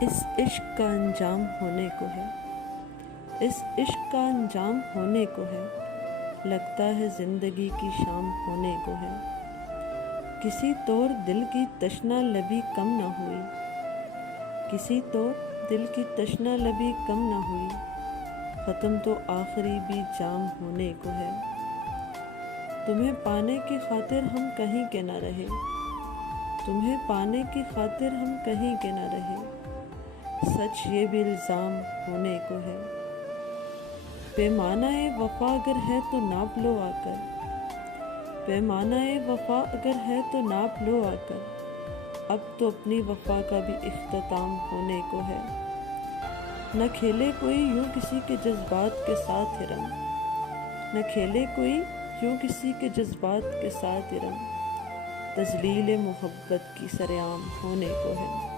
اس عشق کا انجام ہونے کو ہے، اس عشق کا انجام ہونے کو ہے، لگتا ہے زندگی کی شام ہونے کو ہے۔ کسی طور دل کی تشنا لبی کم نہ ہوئی، کسی طور دل کی تشنا لبی کم نہ ہوئی، ختم تو آخری بھی جام ہونے کو ہے۔ تمہیں پانے کی خاطر ہم کہیں کے نہ رہے، تمہیں پانے کی خاطر ہم کہیں کے نہ رہے، سچ یہ بھی الزام ہونے کو ہے۔ پیمانہ وفا اگر ہے تو ناپ لو آ کر، پیمانہ وفا اگر ہے تو ناپ لو آ کر، اب تو اپنی وفا کا بھی اختتام ہونے کو ہے۔ نہ کھیلے کوئی یوں کسی کے جذبات کے ساتھ رنگ، نہ کھیلے کوئی یوں کسی کے جذبات کے ساتھ رنگ، تذلیل محبت کی سرعام ہونے کو ہے۔